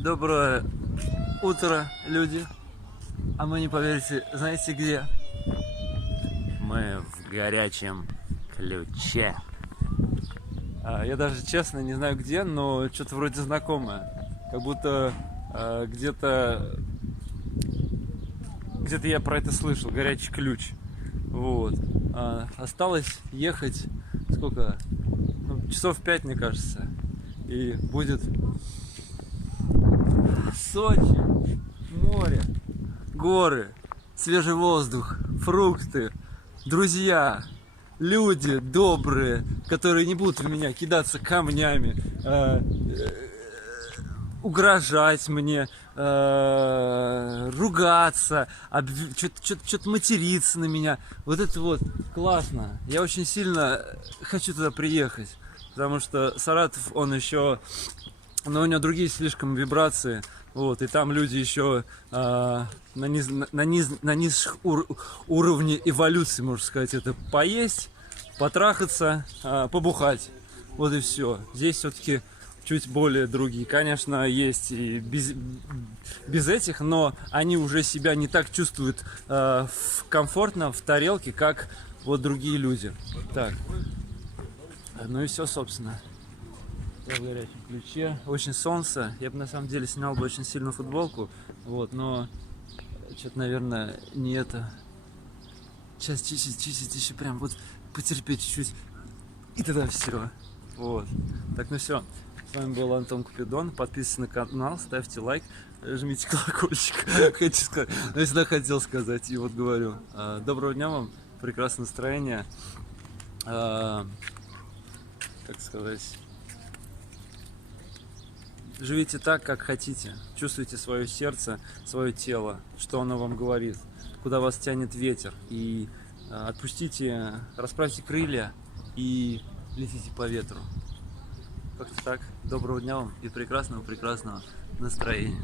Доброе утро, люди. А мы не поверите, знаете где? Мы в горячем ключе. Я даже честно не знаю где, но что-то вроде знакомое. Как будто где-то я про это слышал. Горячий ключ. Вот. Осталось ехать сколько? Часов 5, мне кажется. И будет Сочи, море, горы, свежий воздух, фрукты, друзья, люди добрые, которые не будут в меня кидаться камнями, угрожать мне, ругаться, что-то материться на меня. Вот это вот классно. Я очень сильно хочу туда приехать, потому что Саратов, он еще, но у него другие слишком вибрации. Вот, и там люди еще на низших уровне эволюции, можно сказать, это поесть, потрахаться, побухать. Вот и все. Здесь все-таки чуть более другие. Конечно, есть и без этих, но они уже себя не так чувствуют комфортно в тарелке, как вот другие люди. Так. Ну и все, собственно. В горячем ключе. Очень солнце. Я бы на самом деле снял бы очень сильную футболку. Вот, но что-то, наверное, не это. Сейчас чуть-чуть прям вот потерпеть чуть-чуть. И тогда все. Вот. Так, ну все. С вами был Антон Купидон. Подписывайтесь на канал, ставьте лайк, жмите колокольчик. Хочу сказать. Я всегда хотел сказать. И вот говорю. Доброго дня вам. Прекрасное настроение. Как сказать? Живите так, как хотите. Чувствуйте свое сердце, свое тело, что оно вам говорит, куда вас тянет ветер. И отпустите, расправьте крылья и летите по ветру. Как-то так. Доброго дня вам и прекрасного настроения.